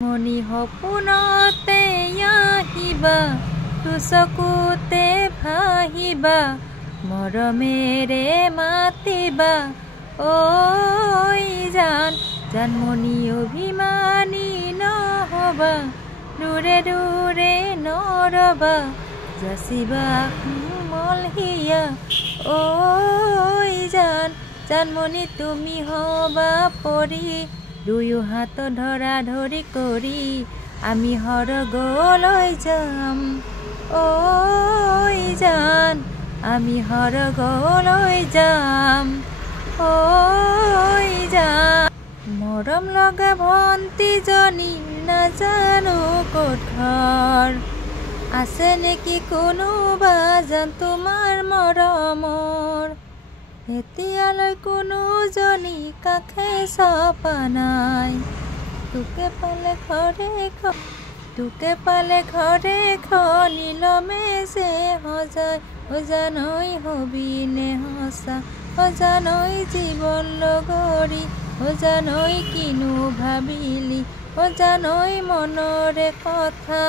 মনি সপোনতে আহিবা তুচকুতে ভাহিবা মৰমেৰে মাতিবা ঐ জানমণি অভিমানী নহবা দূৰে দূৰে নৰবা যাচিবা কোমল হিয়া ঐ জানমণি তুমি হবা পৰি দুয়ো হাত ধৰা ধৰি কৰি আমি সৰগলৈ যাম ঐ আমি সৰগলৈ যাম ঐ মৰম লগা ভণ্টিজনী নাজানো ক'ত ঘৰ আছে নেকি কোনোবা জান তোমাৰ মৰমৰ এতিয়ালৈ কোনোজনী কাষে চপা নাই তোকে পালে ঘৰে নীলমে যে সজাই অজানৈ হবিনে সঁচা অজানৈ জীৱন লগৰী অজানৈ কিনো ভাবিলি অজানৈ মনৰে কথা।